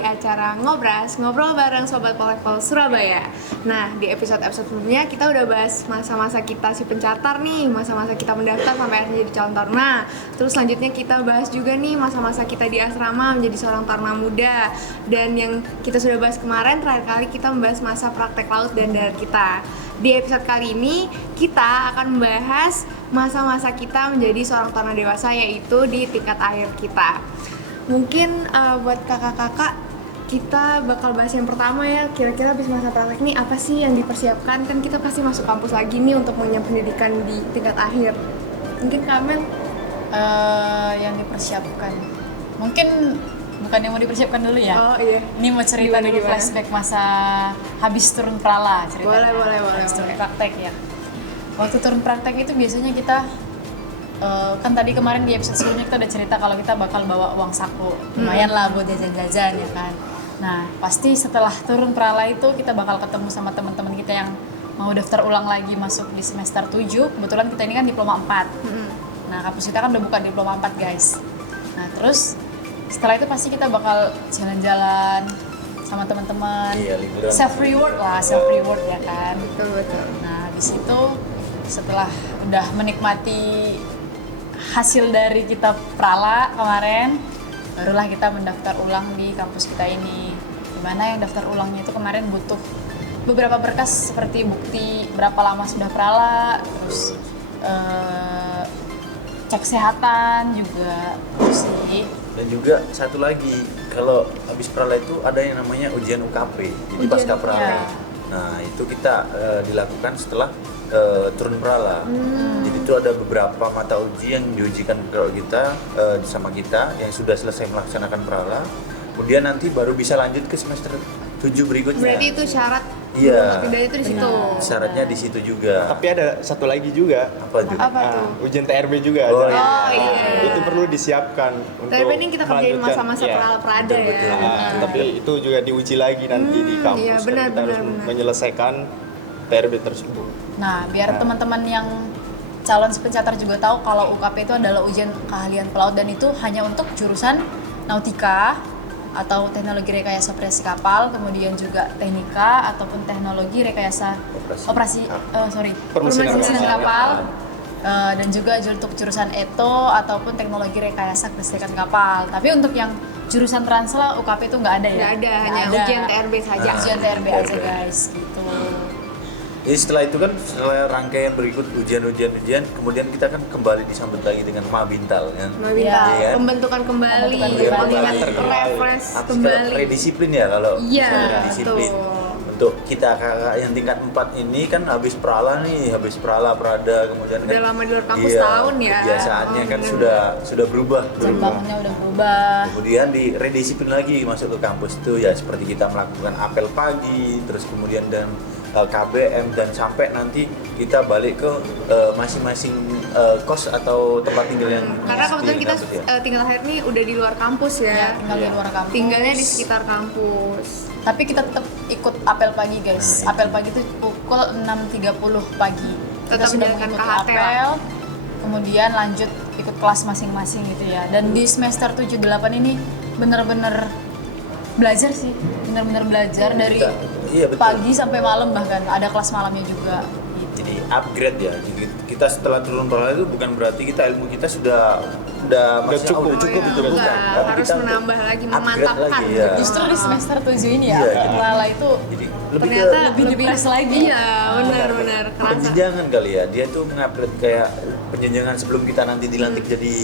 di acara Ngobras, ngobrol bareng Sobat Polekpol Surabaya. Nah, di episode-episode sebelumnya kita udah bahas masa-masa kita si pencatar nih, masa-masa kita mendaftar sampai akhirnya jadi calon taruna. Terus selanjutnya kita bahas juga nih masa-masa kita di asrama menjadi seorang taruna muda. Dan yang kita sudah bahas kemarin, terakhir kali kita membahas masa praktek laut dan darat kita. Di episode kali ini kita akan membahas masa-masa kita menjadi seorang taruna dewasa, yaitu di tingkat akhir kita. Mungkin buat kakak-kakak kita bakal bahas yang pertama ya, kira-kira habis masa praktek nih apa sih yang dipersiapkan? Kan kita pasti masuk kampus lagi nih untuk mengenyam pendidikan di tingkat akhir. Mungkin Kamel? Yang dipersiapkan mungkin bukan yang mau dipersiapkan dulu ya. Oh iya. Ini mau cerita dulu flashback masa habis turun prala cerita. Boleh. Habis turun praktek ya. Waktu turun praktek itu biasanya kita kan tadi kemarin di episode sebelumnya kita udah cerita kalau kita bakal bawa uang saku. Lumayan lah buat jajan-jajan ya kan. Nah, pasti setelah turun prala itu kita bakal ketemu sama teman-teman kita yang mau daftar ulang lagi masuk di semester 7. Kebetulan kita ini kan diploma 4. Nah, kampus kita kan udah buka diploma 4, guys. Nah, terus setelah itu pasti kita bakal jalan-jalan sama teman-teman. Iya, liburan. Self reward ya kan. Betul. Nah, habis itu setelah udah menikmati hasil dari kita prala kemarin, barulah kita mendaftar ulang di kampus kita ini. Dimana yang daftar ulangnya itu kemarin butuh beberapa berkas seperti bukti berapa lama sudah prala, terus cek kesehatan juga sih. Dan juga satu lagi, kalau habis prala itu ada yang namanya ujian UKP, jadi pasca prala. Ya. Nah, itu kita dilakukan setelah turun prala. Jadi itu ada beberapa mata uji yang diujikan kalau kita sama kita yang sudah selesai melaksanakan prala. Kemudian nanti baru bisa lanjut ke semester 7 berikutnya. Berarti itu syarat. Iya. Tidak itu di situ. Syaratnya di situ juga. Tapi ada satu lagi juga. Apa tuh? Apa tuh? Ujian TRB juga Oh, ada. iya. Itu perlu disiapkan untuk Tapi ini kita kerjain melanjutkan. masa-masa Iya. prada ya. Betul. Tapi itu juga diuji lagi nanti di kampus. iya, kan benar, kita harus benar. menyelesaikan TRB tersebut. Nah, biar teman-teman yang calon pencatar juga tahu kalau UKP itu adalah ujian keahlian pelaut dan itu hanya untuk jurusan nautika atau teknologi rekayasa operasi kapal, kemudian juga teknika ataupun teknologi rekayasa Permesingan kapal, dan juga untuk jurusan eto ataupun teknologi rekayasa kelistrikan kapal. Tapi untuk yang jurusan transla UKP itu nggak ada ya? Nggak ada, hanya ujian TRB saja. Ujian TRB aja guys, gitu. Jadi setelah itu kan, setelah rangkaian berikut ujian, kemudian kita kan kembali disambut lagi dengan Mabintal kan. Mabintal, Iya. pembentukan kembali, Pembentukan mengingat kembali. refresh Apa kembali. sekarang redisiplin ya kalau Iya, redisiplin. betul. Untuk kita kakak yang tingkat 4 ini kan habis prala, prada, kemudian Udah kan, lama di luar kampus iya, tahun ya. kebiasaannya Oh, kan bener. sudah berubah. Jam bangunnya udah berubah. Kemudian di redisiplin lagi masuk ke kampus itu ya seperti kita melakukan apel pagi, terus kemudian dan KBM dan sampai nanti kita balik ke masing-masing kos atau tempat tinggal yang Karena di kebetulan kita kampus ya. tinggal akhir nih udah di luar kampus Ya, ya. tinggal di luar kampus. Tinggalnya di sekitar kampus. Tapi kita tetap ikut apel pagi guys. Nah, Apel pagi itu pukul 6.30 pagi. Kita Tetap sudah menjalankan mengikuti KHT lah. apel, kemudian lanjut ikut kelas masing-masing gitu ya. Dan di semester 7-8 ini bener-bener belajar sih, bener-bener belajar dari Iya, betul. pagi sampai malam, bahkan ada kelas malamnya juga. Gitu. Jadi upgrade ya. Jadi kita setelah turun prala itu bukan berarti kita ilmu kita sudah maksudnya, cukup. udah cukup Oh, itu iya, bukan. enggak. Tapi Harus kita untuk menambah lagi, upgrade memantapkan. lagi, ya. Justru di semester 7 ini ya, Iya, jadi- Lala itu Jadi lebih Ternyata lebih dipres lagi. Iya, benar-benar kerasa. penjenjangan kali ya. Dia tuh mengupgrade kayak penjenjangan sebelum kita nanti dilantik jadi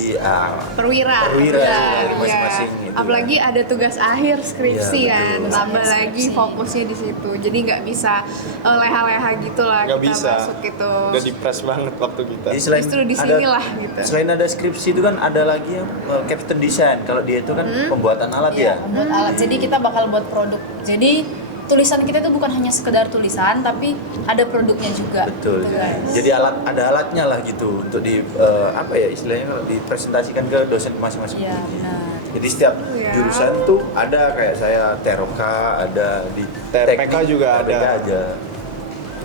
Perwira. Perwira, Iya, dari iya. masing-masing gitu. Apalagi ada tugas akhir skripsi Iya, kan, betul. tambah Skripsi. lagi fokusnya di situ. Jadi nggak bisa leha-leha gitu lah Nggak kita bisa. masuk gitu. Udah dipres banget waktu kita. Jadi selain Justru di ada- sinilah gitu. Selain ada skripsi itu kan ada lagi yang captain design. Kalau dia itu kan pembuatan alat Iya, ya. buat alat. Jadi kita bakal buat produk. Jadi tulisan kita itu bukan hanya sekedar tulisan, tapi ada produknya juga. Betul. Gitu, guys. Jadi ada alatnya lah gitu untuk di apa ya istilahnya kalau dipresentasikan ke dosen masing-masing. Iya, benar. Jadi setiap Iya. jurusan tuh ada kayak saya TROK, ada di TRPK juga TRPK ada. aja.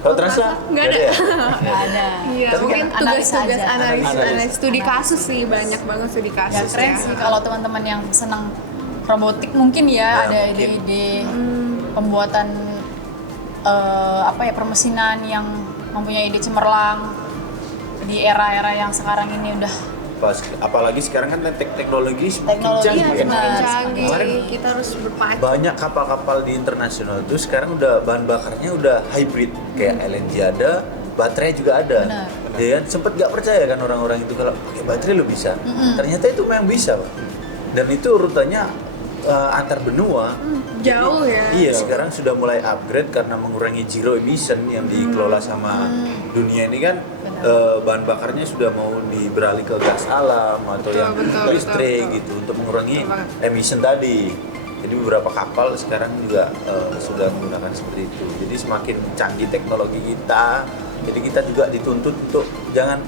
Kalau terasa nggak ada. ya? Nggak ada. Iya, Tapi mungkin kan analisa tugas-tugas aja. analisis Analisa. studi kasus sih, banyak banget studi Ya kasus keren ya. sih kalau teman-teman yang senang robotik mungkin Ya, ada mungkin. ide-ide pembuatan permesinan yang mempunyai ide cemerlang di era-era yang sekarang ini udah Apalagi sekarang kan teknologi semakin Teknologi, canggih Iya, kan. semakin benar. canggih. Kemarin Kita harus berpacu. banyak kapal-kapal di internasional itu sekarang udah bahan bakarnya udah hybrid, kayak LNG ada, baterai juga ada. Benar. Ya kan sempet nggak percaya kan orang-orang itu kalau pakai baterai lo bisa. Ternyata itu memang bisa, Pak. Dan itu rutenya antar benua. Jauh ya. Iya, sekarang sudah mulai upgrade karena mengurangi zero emission yang dikelola sama dunia ini kan. Bahan bakarnya sudah mau beralih ke gas alam atau yang betul, listrik betul. gitu untuk mengurangi Betul banget. emission tadi. Jadi beberapa kapal sekarang juga sudah menggunakan seperti itu. Jadi semakin canggih teknologi kita, jadi kita juga dituntut untuk jangan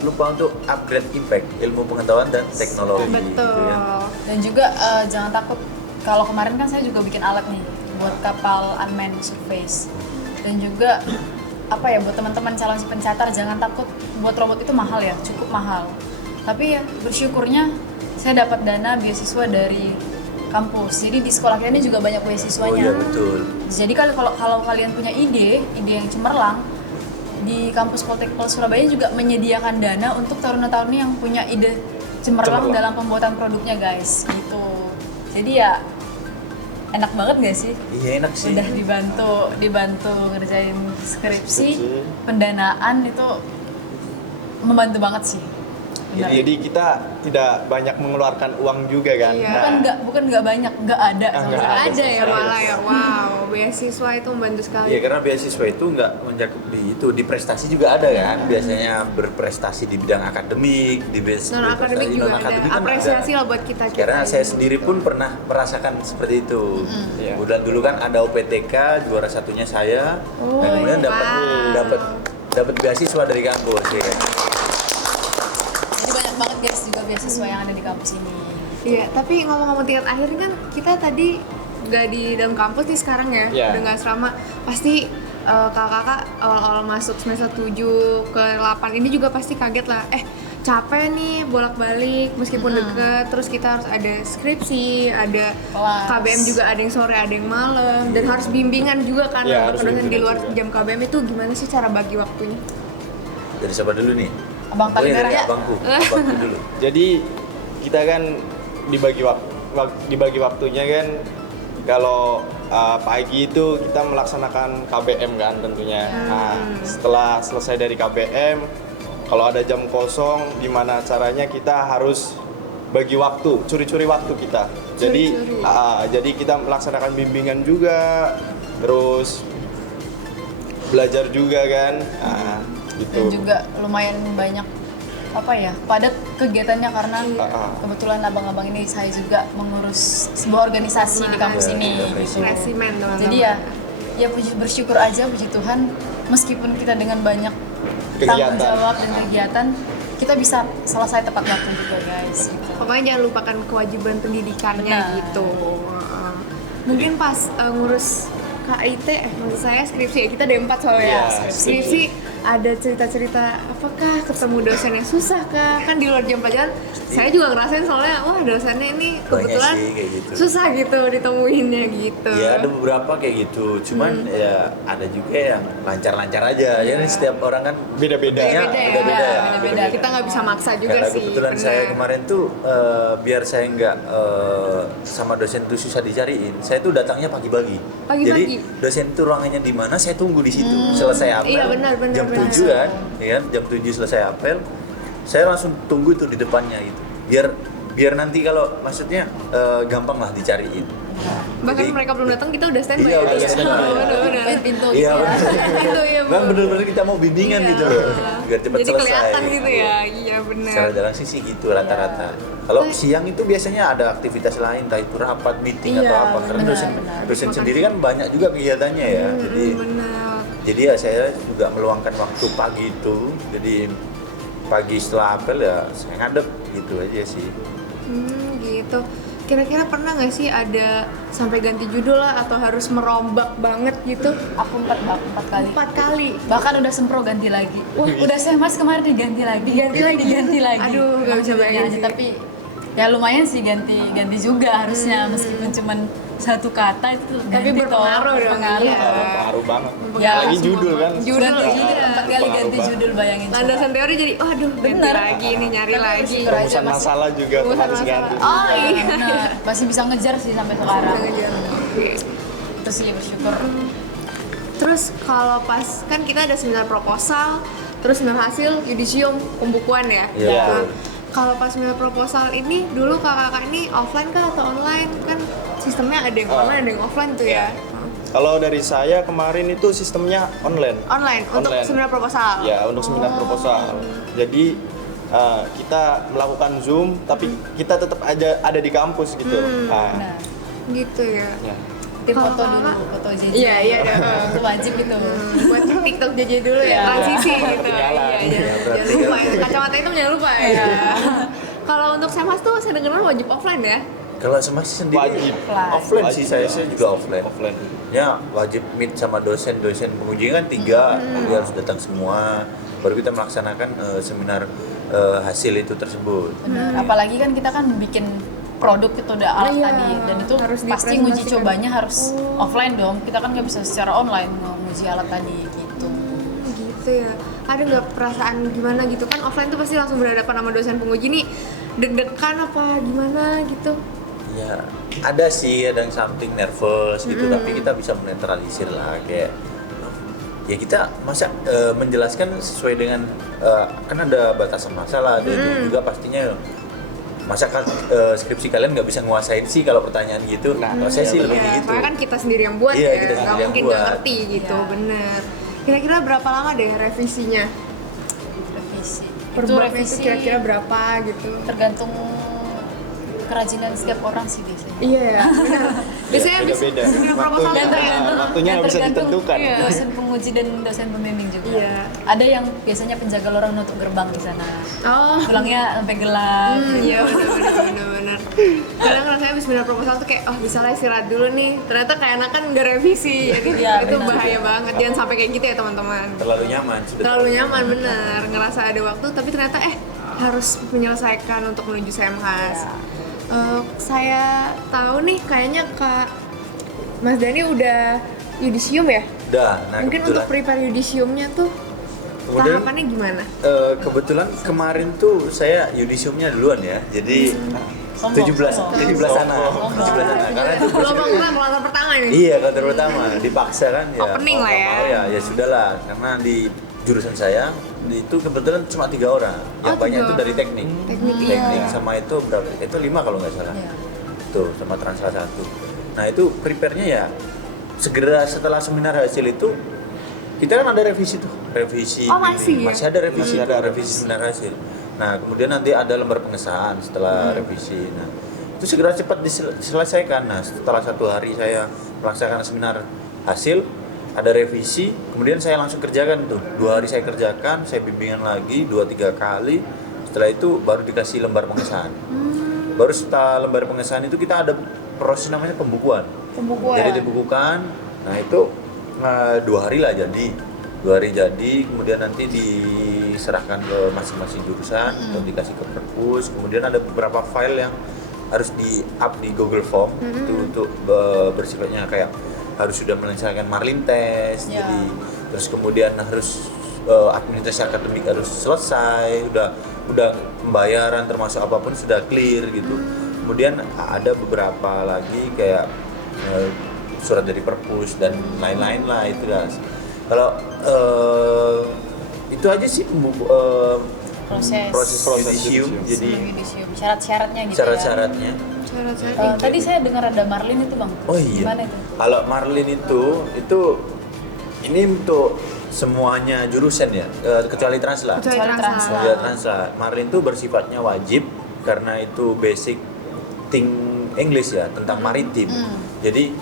lupa untuk upgrade impact ilmu pengetahuan dan teknologi. Betul. Gitu ya. dan juga jangan takut. Kalau kemarin kan saya juga bikin alat nih buat kapal unmanned surface, dan juga buat teman-teman calon si pencatar, jangan takut. Buat robot itu mahal ya, cukup mahal, tapi ya bersyukurnya saya dapat dana beasiswa dari kampus. Jadi di sekolah kita ini juga banyak Oh beasiswanya. iya betul. Jadi kalau kalian punya ide yang cemerlang, di kampus Poltekpol Surabaya juga menyediakan dana untuk taruna-taruni yang punya ide cemerlang dalam pembuatan produknya, guys. Gitu. Jadi ya enak banget gak sih? Iya enak sih. Udah dibantu ngerjain skripsi, pendanaan itu membantu banget sih. Benar. Jadi kita tidak banyak mengeluarkan uang juga kan. Iya. Bukan nggak banyak, nggak ada sama nggak sekali. Ada ya malah ya. Wow, beasiswa itu membantu sekali. Iya karena beasiswa itu nggak mencakup di prestasi juga ada kan, biasanya berprestasi di bidang akademik, di Non akademik juga ada. Apresiasi lah buat kita. Karena saya sendiri pun pernah merasakan seperti itu. Iya. Kemudian dulu kan ada OPTK, juara satunya saya, dan kemudian dapat beasiswa dari kampus ya. Jadi banyak banget guys juga beasiswa yang ada di kampus ini. Iya, tapi ngomong-ngomong tingkat akhir ini kan kita tadi nggak di dalam kampus nih sekarang ya, Iya. udah nggak asrama. Pasti kakak-kakak awal-awal masuk semester 7 ke 8 ini juga pasti kaget lah. Capek nih bolak-balik meskipun deket, terus kita harus ada skripsi, ada Kelas. KBM juga, ada yang sore, ada yang malam, dan harus bimbingan juga kan Iya, untuk harus dosen di bimbingan luar juga. jam KBM itu gimana sih cara bagi waktunya? Dari siapa dulu nih? Abang Boleh paling dari merah ya? abangku dulu. Jadi kita kan dibagi waktunya kan, kalau pagi itu kita melaksanakan KBM kan tentunya. Nah, setelah selesai dari KBM, kalau ada jam kosong, gimana caranya kita harus bagi waktu, curi-curi waktu kita. Jadi jadi kita melaksanakan bimbingan juga, terus belajar juga kan. Nah, gitu. Dan juga lumayan banyak padat kegiatannya karena kebetulan abang-abang ini saya juga mengurus sebuah organisasi di kampus Iya, ini iya, gitu. Resimen teman-teman. Jadi ya bersyukur aja, puji Tuhan, meskipun kita dengan banyak tanggung Kegiatan. jawab dan kegiatan, kita bisa selesai tepat waktu juga guys gitu. Pokoknya jangan lupakan kewajiban pendidikannya Benar. gitu. Mungkin pas ngurus KIT, maksud saya skripsi, kita D4 soalnya. Iya, Skripsi ada cerita-cerita apakah ketemu dosen yang susah kah? Kan di luar jam pelajaran saya juga ngerasain soalnya wah dosennya ini kebetulan sih kayak gitu. susah gitu ditemuinnya gitu. Ya ada beberapa kayak gitu, cuman ya ada juga yang lancar-lancar aja. Ya setiap orang kan Beda-beda. ya, Beda-beda ya. beda-beda. Beda-beda. Kita nggak bisa maksa juga Karena sih. kebetulan bener. saya kemarin tuh biar saya nggak sama dosen itu susah dicariin, saya tuh datangnya pagi-pagi. Pagi-pagi? Jadi dosen itu ruangannya di mana, saya tunggu di situ. Selesai apel, Iya, benar, jam benar. 7 kan, ya kan? Jam 7 selesai apel, saya langsung tunggu itu di depannya gitu. Biar nanti kalau maksudnya gampang lah dicariin. Bahkan Jadi- mereka belum datang kita udah standby. Iya, udah ya. standby. Bener-bener. Pintu Iya, gitu ya. benar. Itu ya, Bu. Kan bener-bener kita mau bimbingan Iya. gitu loh, biar cepat Jadi selesai. kelihatan gitu ya. Iya benar. Secara jalan sih gitu rata-rata. Kalau siang itu biasanya ada aktivitas lain, entah itu rapat, meeting Iya, atau apa. Karena benar. dosen sendiri kan banyak juga kegiatannya ya. Benar. Jadi ya saya juga meluangkan waktu pagi itu. Jadi pagi setelah apel ya saya ngadep gitu aja sih. Gitu. Kira-kira pernah nggak sih ada sampai ganti judul lah atau harus merombak banget gitu? Aku 4 kali. 4 kali. Bahkan udah sempro ganti lagi. Udah saya mas kemarin diganti lagi. Diganti lagi. Diganti lagi. Aduh, nggak bisa Alhamdulillah bayangin aja, sih. tapi Ya lumayan sih ganti juga harusnya meskipun cuman satu kata itu Tapi ganti berpengaruh dong, berpengaruh. iya. Pengaruh banget. Ya, Lagi judul kan. Judul, Judul iya. 4 kali ganti Pengaruh judul, bayangin coba. Landasan teori jadi, aduh ganti Bener. lagi nih, nyari Tapi lagi. bersyukur aja Rumusan masih- masalah juga Rumusan harus masalah. ganti. Oh iya. Benar, masih bisa ngejar sih sampai sekarang. Bisa ngejar. Oke. Itu sih bersyukur. Terus kalau pas kan kita ada seminar proposal, terus seminar hasil, yudisium, pembukuan ya. Iya. Nah, kalau pas seminar proposal ini dulu kakak-kakak ini offline kah atau online? Kan sistemnya ada yang online, ada yang offline tuh ya. Kalau dari saya kemarin itu sistemnya online. Online untuk Online. seminar proposal. Ya, untuk seminar proposal. Jadi kita melakukan Zoom, tapi kita tetap aja ada di kampus gitu. Nah, Gitu ya. Ya. di Kalau foto dulu, kakak- foto JJ. Iya, iya, ada. Itu wajib itu. Buat TikTok JJ dulu ya, Iya. transisi gitu. Ketinggalan. Iya, jangan lupa ya. Kacamata itu jangan lupa ya. Iya. Kalau untuk semas tuh saya dengar wajib offline ya. Kalau semua sih sendiri Wajib. offline sih, Wajib. saya juga offline. Offline. Ya wajib meet sama dosen penguji kan 3, dia harus datang semua. Baru kita melaksanakan seminar hasil itu tersebut. Benar. Apalagi kan kita kan bikin produk itu udah alat Iya, tadi dan itu harus pasti nguji dipresentasikan. cobanya harus offline dong. Kita kan nggak bisa secara online nguji alat tadi gitu. Gitu ya. Ada nggak perasaan gimana gitu kan offline tuh pasti langsung berhadapan sama dosen penguji nih, deg-degan apa gimana gitu? Ya ada sih, ada yang something nervous gitu, tapi kita bisa menetralisir lah kayak ya kita masa menjelaskan sesuai dengan kan ada batasan masalah dan juga pastinya masa kan skripsi kalian nggak bisa nguasain sih kalau pertanyaan gitu. Kalau saya sih lebih Iya, gitu. soalnya kan kita sendiri yang buat Iya, ya, kita nggak sendiri yang mungkin nggak buat. ngerti gitu, Iya. bener. Kira-kira berapa lama deh revisinya? Revisi. Per Itu babnya revisi itu kira-kira berapa gitu? tergantung kerajinan setiap orang sih biasanya. Iya ya, benar. Biasanya habis beda-beda. seminar proposal Waktunya- tuh kayak waktunya nggak bisa tergantung, ditentukan. iya, dosen penguji dan dosen pembimbing juga. Iya. Ada yang biasanya penjaga lorong nutup gerbang di sana. oh. Pulangnya sampai gelap. Iya benar. Kadang rasanya habis seminar proposal tuh kayak, oh bisa lah istirahat dulu nih. Ternyata kayak anak kan udah revisi, jadi Iya, itu benar. bahaya banget. Jangan sampai kayak gitu ya teman-teman. Terlalu nyaman sudah. Terlalu nyaman bener, ngerasa ada waktu tapi ternyata harus menyelesaikan untuk menuju Semhas. Saya tahu nih kayaknya Kak Mas Dani udah yudisium ya? Udah, nah Mungkin kebetulan untuk prepare yudisiumnya tuh Kemudian- tahapannya gimana? kebetulan kemarin tuh saya yudisiumnya duluan ya. Jadi 17 sana. Sombong. 17 sana karena itu Kelompok pertama nih. iya kantor pertama dipaksa kan ya. Opening mau lah nggak ya. mau ya sudahlah karena di jurusan saya itu kebetulan cuma 3 orang. Yang Oh, banyak 3 itu dari teknik. Teknik, Teknik iya. sama itu berapa? Itu 5 kalau nggak salah. Iya. Tuh sama Transla 1. Nah, itu prepare-nya ya segera setelah seminar hasil itu kita kan ada revisi tuh, revisi. Oh, masih ya? Masih ada revisi, Masih ada revisi seminar hasil. Nah, kemudian nanti ada lembar pengesahan setelah revisi. Nah, itu segera cepat diselesaikan. Nah, setelah 1 hari saya melaksanakan seminar hasil, ada revisi, kemudian saya langsung kerjakan tuh. 2 hari saya kerjakan, saya bimbingan lagi 2-3 kali. Setelah itu baru dikasih lembar pengesahan. Baru setelah lembar pengesahan itu kita ada proses namanya pembukuan. Pembukuan. Jadi dibukukan. Nah, itu 2 hari lah jadi. 2 hari jadi, kemudian nanti diserahkan ke masing-masing jurusan atau dikasih ke perpus. Kemudian ada beberapa file yang harus di-up di Google Form itu untuk bersifatnya kayak harus sudah menyelesaikan Marlin test. Ya. Jadi terus kemudian harus administrasi akademik harus selesai, udah pembayaran termasuk apapun sudah clear gitu. Kemudian ada beberapa lagi kayak surat dari perpus dan lain-lain lah itu lah. Kalau itu aja sih proses yudisium. Jadi Yudisium. Syarat-syaratnya gitu syarat-syaratnya. Syarat-syarat Tadi saya dengar ada Marlin itu bang. Oh iya. Gimana itu? Kalau Marlin itu ini untuk semuanya jurusan ya, kecuali Transla. Kecuali Transla. Kecuali Transla. Marlin itu bersifatnya wajib karena itu basic thing English ya tentang maritim. Jadi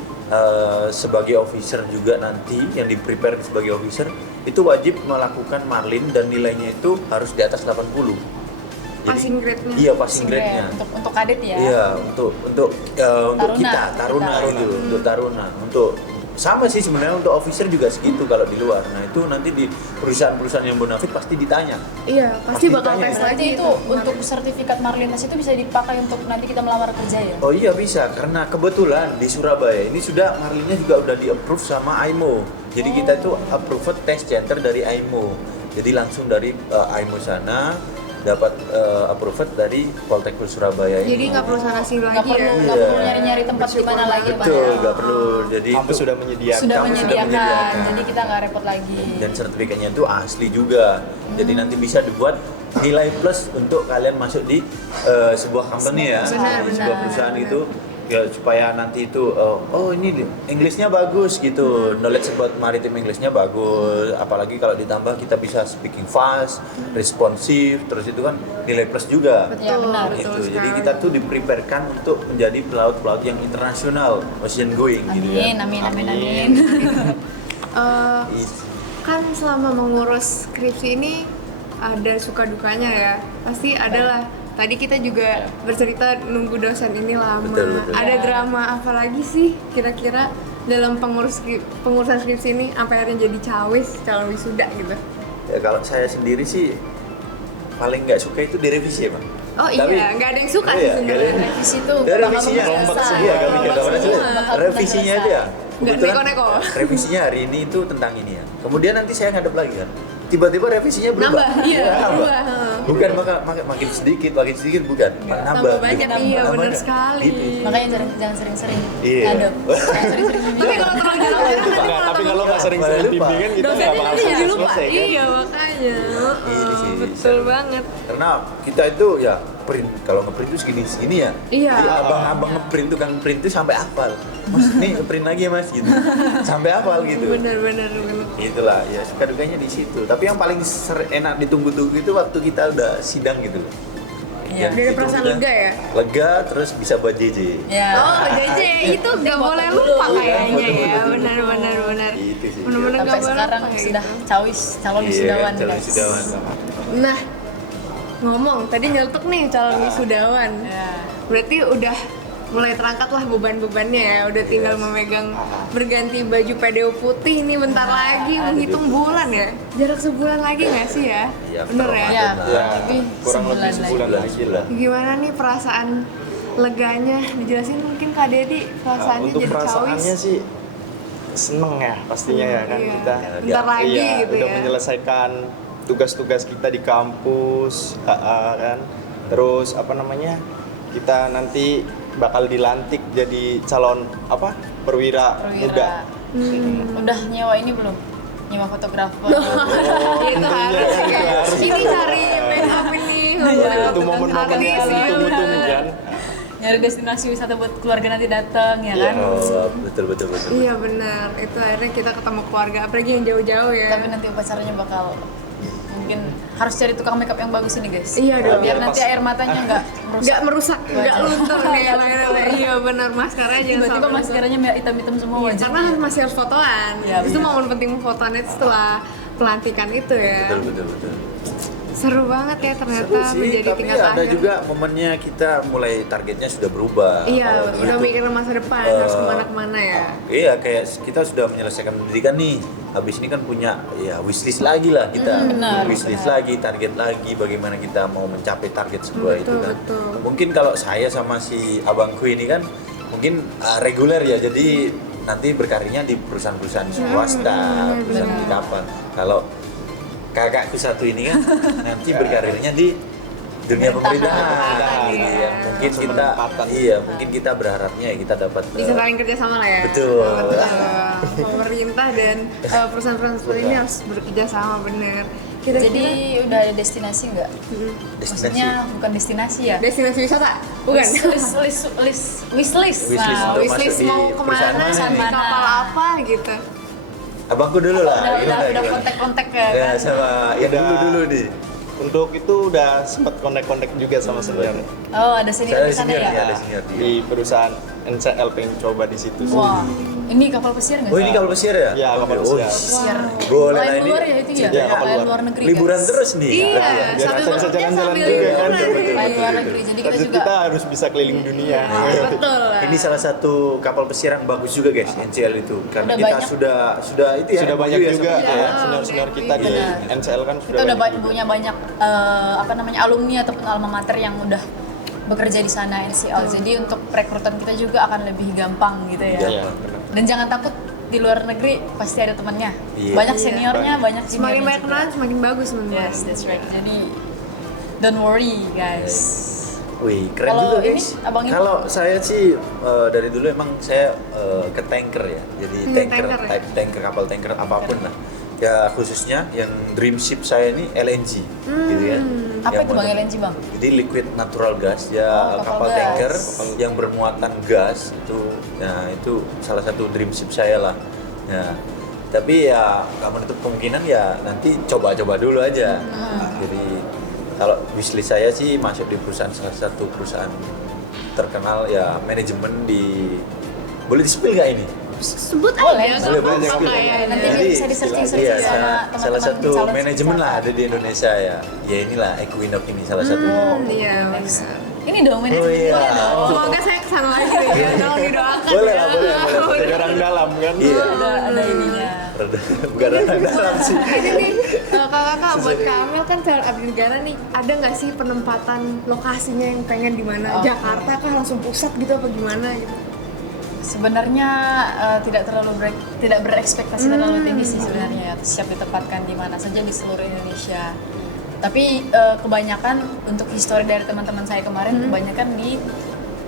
sebagai officer juga nanti yang di prepare sebagai officer itu wajib melakukan Marlin dan nilainya itu harus di atas 80. Passing grade-nya. Iya, passing grade-nya. Untuk kadet ya. Iya, untuk Taruna. kita taruna Taruna. itu, untuk taruna. Untuk sama sih sebenarnya untuk officer juga segitu kalau di luar. Nah itu nanti di perusahaan-perusahaan yang bonafit pasti ditanya. Iya, pasti bakal ditanya. tes Berarti lagi itu untuk sertifikat Marlintas itu bisa dipakai untuk nanti kita melamar kerja ya? Oh iya bisa, karena kebetulan di Surabaya ini sudah Marlinnya juga udah di-approve sama AIMO. Jadi kita itu approved test center dari AIMO. Jadi langsung dari AIMO sana dapat approved dari Polteknik Surabaya ini. Jadi nggak perlu sana sini Nggak lagi ya. perlu nggak Iya. perlu nyari-nyari tempat di mana lagi Pak, Betul, ya? nggak perlu. Jadi Kampus itu- sudah menyediakan. Sudah Kamu sudah menyediakan, menyediakan. jadi kita nggak repot lagi. dan sertifikatnya itu asli juga. Jadi nanti bisa dibuat nilai plus untuk kalian masuk di sebuah company ya, Benar, di sebuah benar, perusahaan benar. gitu. Ya supaya nanti itu oh ini Inggrisnya bagus gitu, knowledge about maritime Inggrisnya bagus, apalagi kalau ditambah kita bisa speaking fast, responsif, terus itu kan nilai plus juga. Ya, benar, Gitu. betul Jadi sekali. kita tuh dipreparekan untuk menjadi pelaut-pelaut yang internasional, ocean going gitu ya. Amin. Eh, Is- kan selama mengurus skripsi ini ada suka dukanya ya, pasti ada lah. Tadi kita juga bercerita nunggu dosen ini lama. Betul, betul. Ada Ya. drama apa lagi sih kira-kira dalam pengurusan skripsi ini sampai akhirnya jadi calon wisuda gitu? Ya kalau saya sendiri sih paling nggak suka itu direvisi ya, Pak. Oh Tapi- iya, nggak ada yang suka Oh sih iya, sebenarnya. Revisi itu Ya, bakal revisinya belum selesai. iya kami Bakal kata semua. revisinya Bakal dia selesai. Nggak kebetulan neko-neko. revisinya hari ini itu tentang ini ya, kemudian nanti saya ngadep lagi kan, tiba-tiba revisinya berubah. Nambah, iya, Ya, nambah. berubah, heeh. Bukan makin sedikit bukan malah Tambah nambah banyak, gitu. iya, Nambah bener banyak. sekali. Gitu. Makanya jangan sering-sering Iya. ngadep. Jangan sering-sering Tapi kalau terlalu jauh Nah, tapi kalau nggak sering-sering Malah lupa. bimbingan kita nggak dosennya bakal nanti jadi lupa. selesai kan. Iya makanya. Ini sih, Betul banget. karena kita itu ya print, kalau ngeprint itu segini ya. Iya. Jadi abang-abang ngeprint, tukang print itu sampai hafal. Mas, nih ngeprint lagi ya mas gitu. Sampai hafal gitu. Bener. Itulah ya suka dukanya di situ. Tapi yang paling enak ditunggu-tunggu itu waktu kita udah sidang gitu loh. Iya. Yang Udah ada itu perasaan udah lega ya? Lega terus bisa buat JJ. Ya. Oh, JJ itu nggak boleh lupa kayaknya ya. Benar. Itu sih. Bener-bener Sampai nggak boleh sekarang lupa sudah gitu. cawis calon wisudawan calon guys. wisudawan. Nah, ngomong tadi nyeletuk nih calon wisudawan. Ya. Berarti udah mulai terangkat lah beban-bebannya ya. Udah tinggal Yes. memegang berganti baju PDO putih nih bentar lagi menghitung bulan ya. Jarak sebulan lagi nggak sih ya? Iya, Bener ya? Ya, Ya, lebih kurang lebih sebulan Sebulan lagi lah. Gimana nih perasaan leganya? Dijelasin mungkin Kak Dedi Nah, perasaannya untuk jadi perasaannya cawis. sih seneng ya pastinya ya kan Iya. kita Bentar lagi iya, gitu udah ya. menyelesaikan tugas-tugas kita di kampus kan terus apa namanya kita nanti bakal dilantik jadi calon perwira muda. Udah nyewa ini belum? Nyewa fotografer. Itu harus ya. Ini cari make up ini. Itu momen-momen artis, yang iya, ditunggu-tunggu bener. kan. Nyari destinasi wisata buat keluarga nanti datang ya kan. Oh, betul. Iya benar, itu akhirnya kita ketemu keluarga, apalagi yang jauh-jauh ya. Tapi nanti upacaranya bakal mungkin harus cari tukang makeup yang bagus ini guys. Iya dong. Biar nanti air matanya nggak merusak. Nggak merusak, nggak luntur nih akhirnya. Iya benar, maskaranya jangan Tiba-tiba sampai maskeranya hitam-hitam semua luntur. wajah. Karena masih harus fotoan. Iya, Itu benar. momen penting fotoan itu setelah pelantikan itu ya. Betul. Seru banget ya ternyata Seru sih, menjadi tapi tingkat ada akhir. juga momennya kita mulai targetnya sudah berubah. Iya, Kalau udah gitu, mikir masa depan eh, harus kemana-kemana ya. Iya, kayak kita sudah menyelesaikan pendidikan nih. Habis ini kan punya ya wishlist lagi lah kita. benar, Wishlist lagi, target lagi, bagaimana kita mau mencapai target sebuah itu kan. Betul. Mungkin kalau saya sama si abangku ini kan mungkin reguler ya, jadi nanti berkarirnya di perusahaan-perusahaan swasta, perusahaan di kapal. Kalau kakakku satu ini kan nanti berkarirnya di dunia pemerintahan. Iya. Iya, mungkin Langsung kita penempatan. mungkin kita berharapnya ya kita dapat Bisa saling kerja sama lah ya. Betul. Pemerintah dan perusahaan-perusahaan seperti ini harus bekerja sama bener. Jadi udah ada destinasi nggak? destinasi. Maksudnya bukan destinasi ya? destinasi wisata? Bukan. Wishlist. Wishlist Nah, untuk Wishlist masuk di mau perusahaan kemana, mana di nih? kapal apa gitu. Abangku dulu lah. udah gimana? kontak-kontak ya Ya kan? sama ya Udah. dulu nih. Untuk itu udah sempat kontak-kontak juga sama senior Oh ada senior Saya di sana senior ya? ya, ada senior dia. di perusahaan NCL pengen coba di situ sih. Wah, ini kapal pesiar nggak Oh sih? ini kapal pesiar ya? Iya, kapal Oh, pesiar. Pesiar. Boleh lah Lain ini. luar ya itu ya? Iya, kapal Lain luar. luar negeri. Liburan guys. terus nih. Iya, biar sambil Aca bisa bekerja jalan-jalan sambil juga kan. liburan. Lain luar negeri. Jadi kita Target juga kita harus bisa keliling dunia. Betul. Ini salah satu kapal pesiar yang bagus juga guys, NCL itu. Karena Udah kita banyak. sudah itu ya. Sudah banyak MOU ya juga sama- ya senior-senior kita di Benar. NCL kan kita sudah udah banyak juga. punya banyak apa namanya alumni ataupun alma mater yang udah bekerja di sana NCL. Jadi untuk perekrutan kita juga akan lebih gampang gitu ya. Iya, benar. Dan jangan takut di luar negeri pasti ada temannya. Iya. Banyak Iya. seniornya, banyak Semakin juniornya banyak juga. kenalan semakin bagus sebenarnya. Yes, that's right. Jadi don't worry guys. Wih, keren Kalau juga ini, guys. Abang ini? Kalau saya sih dari dulu emang saya ke tanker ya. Jadi tanker, tanker ya? type tanker, kapal tanker apapun lah. Ya khususnya yang dream ship saya ini LNG gitu ya. Apa itu Yang Bang model- LNG Bang? Jadi liquid natural gas ya, Oh, kapal kapal gas. tanker yang bermuatan gas itu. Nah, itu salah satu dream ship saya lah. Ya. Tapi ya nggak menutup kemungkinan ya nanti coba-coba dulu aja. Jadi kalau wishlist saya sih masuk di perusahaan salah satu perusahaan terkenal ya manajemen di boleh di-spill nggak ini? Sebut Boleh, aja, boleh, nggak banyak apa-apa gitu. kayaknya. Nanti Jadi, bisa di-searching-searching iya, sama salah teman-teman satu calon manajemen lah peserta. ada di Indonesia ya. Ya inilah Equinox ini salah satu. Iya, Next. benar. Ini dong manajemen. Oh, iya. Boleh dong. Semoga saya kesana lagi deh, ya. Tolong didoakan. Boleh ya. lah, boleh. Jadi orang dalam kan. Iya. Ada ininya. Bukan orang dalam sih. Ini nih, kakak-kakak buat Kamil kan calon abdi negara nih, ada nggak sih penempatan lokasinya yang pengen di mana? Oke. Jakarta kah langsung pusat gitu apa gimana gitu? Sebenarnya tidak berekspektasi terlalu tinggi sih sebenarnya ya. Siap ditempatkan di mana saja di seluruh Indonesia. Tapi kebanyakan untuk histori dari teman-teman saya kemarin kebanyakan di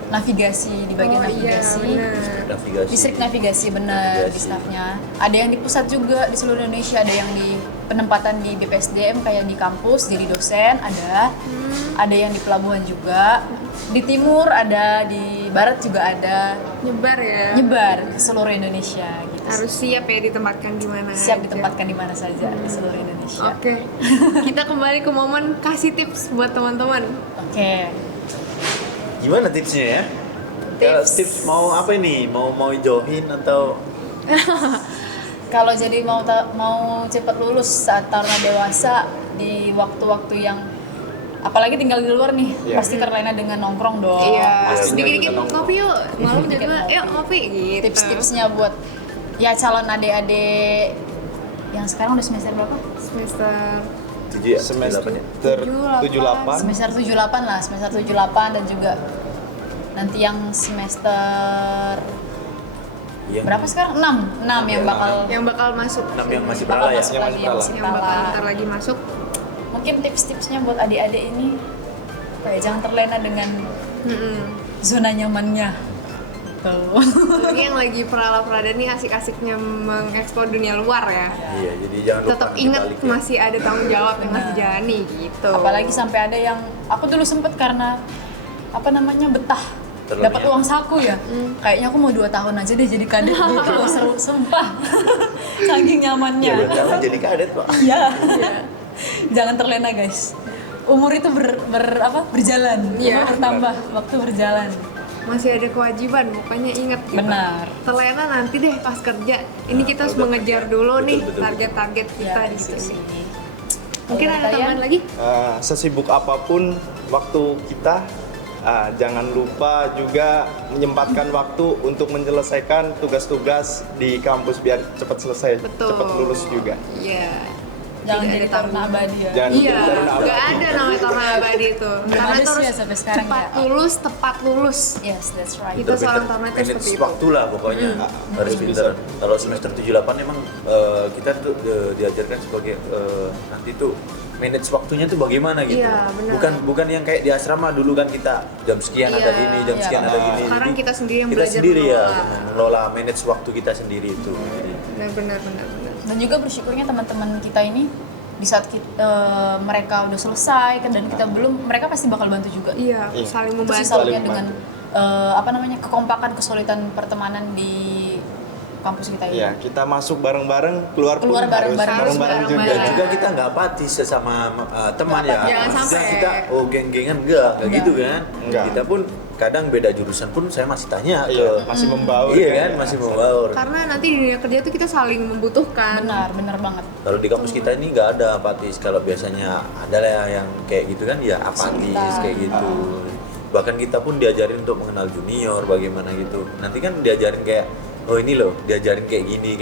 navigasi, di bagian Oh, iya, navigasi. benar. Navigasi. Distrik navigasi benar di Navigasi. staffnya. Ada yang di pusat juga di seluruh Indonesia, ada yang di penempatan di BPSDM kayak di kampus jadi dosen ada yang di pelabuhan juga, di timur ada, di barat juga ada, Nyebar ya. nyebar ke seluruh Indonesia gitu. Harus siap ya ditempatkan di mana. Siap aja. ditempatkan di mana saja di seluruh Indonesia. Oke. Kita kembali ke momen kasih tips buat teman-teman. Oke. Gimana tipsnya ya? Kalau Tips. tips mau apa ini? Mau join atau Kalau jadi mau cepat lulus saat taruna dewasa di waktu-waktu yang apalagi tinggal di luar nih Iya. pasti terlena dengan nongkrong dong. Iya. pasti Dikit-dikit kita nongkrong. ngopi yuk. Malam Dikit-dikit juga, ngopi. yuk ngopi gitu. Tips-tipsnya buat ya calon adik-adik yang sekarang udah semester berapa? Semester 7 ya? Semester 8 ya? 78. Semester 78 lah, semester 78 dan juga nanti yang semester Yang berapa sekarang? 6 yang bakal yang bakal masuk. Yang masih bakal berala ya? masuk Yang lagi masih yang berala. masih Yang bakal berala. ntar lagi masuk. Mungkin tips-tipsnya buat adik-adik ini kayak jangan terlena dengan zona nyamannya. Tuh. Ini yang lagi perala-perada nih asik-asiknya mengeksplor dunia luar ya. Iya, jadi jangan lupa Tetap nanti ingat balik ya. masih ada tanggung jawab yang harus jalani gitu. Apalagi sampai ada yang aku dulu sempet karena apa namanya betah Terlalu dapat ya? uang saku ya. Kayaknya aku mau 2 tahun aja deh jadi kadet gitu. Seru sumpah. Saking nyamannya. Ya, 2 tahun jadi kadet Pak. Iya. Jangan terlena guys. Umur itu berjalan, Iya. umur bertambah, waktu berjalan. Masih ada kewajiban, pokoknya ingat gitu. Benar. Terlena nanti deh pas kerja. Ini kita harus udah mengejar kerja. dulu Betul, nih betul, target-target kita Ya, di gitu situ. sih. Mungkin Kalau ada kalian? tambahan lagi? Sesibuk apapun waktu kita, jangan lupa juga menyempatkan waktu untuk menyelesaikan tugas-tugas di kampus biar cepat selesai, Betul. cepat lulus juga. Iya. Jangan Tidak jadi ada taruna tanggung. abadi ya. Jangan Iya, jadi taruna nggak abadi. ada namanya taruna abadi itu. Belum Karena ada itu sih harus ya sampai sekarang cepat ya. lulus, tepat lulus. Yes, that's right. Kita seorang taruna itu manage seperti itu. waktu lah pokoknya harus pintar. Kalau semester 78 emang kita tuh diajarkan sebagai nanti tuh manage waktunya tuh bagaimana gitu. Iya, benar. Bukan yang kayak di asrama dulu kan kita jam sekian ada Iya, gini, jam iya. sekian ada gini. Sekarang Jadi, kita sendiri yang kita belajar sendiri ya mengelola. mengelola manage waktu kita sendiri itu. Jadi, Benar. Dan juga bersyukurnya teman-teman kita ini di saat mereka udah selesai kan dan kita belum, mereka pasti bakal bantu juga. Iya, Iya. saling Itu sih membantu. salutnya Saling dengan kekompakan, kesulitan pertemanan di kampus kita ini. Iya, kita masuk bareng-bareng, keluar pun Keluar harus bareng-bareng. bareng-bareng Harus juga. dan bareng-bareng. juga kita nggak apatis sesama teman ya. Jangan Maksudnya sampai. kita geng-gengan enggak Enggak. gitu kan. Enggak. Kita pun kadang beda jurusan pun saya masih tanya Iya, ke masih membaur. iya kan, masih membaur. Karena nanti di dunia kerja tuh kita saling membutuhkan. benar banget. Kalau di kampus kita ini nggak ada apatis. Kalau biasanya ada lah yang kayak gitu kan, ya apatis kayak gitu. Bahkan kita pun diajarin untuk mengenal junior, bagaimana gitu. Nanti kan diajarin kayak, oh ini loh, diajarin kayak gini.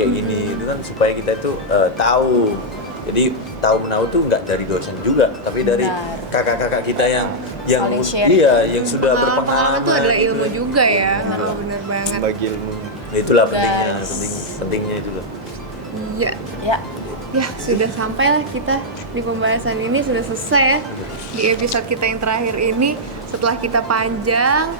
Itu kan supaya kita itu tahu. Jadi tahu menahu tuh nggak dari dosen juga, tapi dari Benar. kakak-kakak kita yang Saling sharing. iya, yang sudah Pengalaman berpengalaman. itu adalah gitu ilmu ya. juga ya. Oh, bener banget. Bagi ilmu. Ya, itulah Guys. pentingnya itu loh. Iya. Ya, Ya, sudah sampailah kita di pembahasan ini, sudah selesai ya di episode kita yang terakhir ini. Setelah kita panjang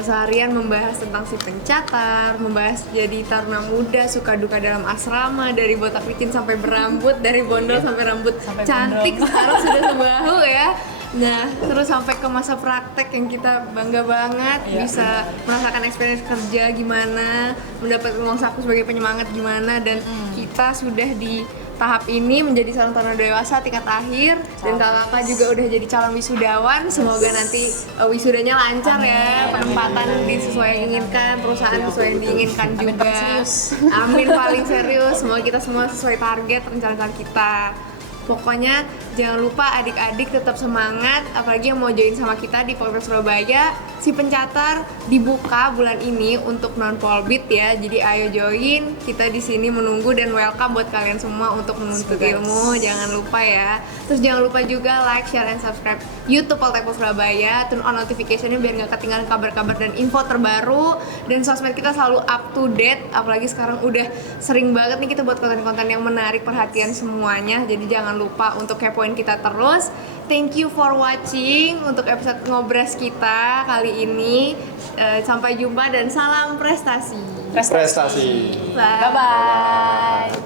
seharian membahas tentang si pencatar, membahas jadi taruna muda, suka duka dalam asrama, dari botak licin sampai berambut, dari bondol sampai rambut Sampai cantik, gondrong. sekarang sudah sebahu ya. Nah, terus sampai ke masa praktek yang kita bangga banget Iya, bisa merasakan experience kerja gimana, mendapat uang saku sebagai penyemangat gimana, dan kita sudah di tahap ini menjadi seorang taruna dewasa tingkat akhir, dan kakak juga udah jadi calon wisudawan. Semoga nanti wisudanya lancar ya, penempatan sesuai yang diinginkan, perusahaan sesuai yang diinginkan Amin, juga. paling serius. Amin, paling serius. Semoga kita semua sesuai target rencana kita. Pokoknya jangan lupa adik-adik tetap semangat, apalagi yang mau join sama kita di Polres Surabaya. Si pencatar dibuka bulan ini untuk non polbit ya. Jadi ayo join, kita di sini menunggu dan welcome buat kalian semua untuk menuntut ilmu. Jangan lupa ya. Terus jangan lupa juga like, share, and subscribe YouTube Poltekpol Surabaya. Turn on notification-nya biar nggak ketinggalan kabar-kabar dan info terbaru. Dan sosmed kita selalu up to date. Apalagi sekarang udah sering banget nih kita buat konten-konten yang menarik perhatian semuanya. Jadi jangan lupa untuk kepoin kita terus. Thank you for watching untuk episode ngobras kita kali ini. Sampai jumpa dan salam prestasi. Prestasi. Bye. bye-bye.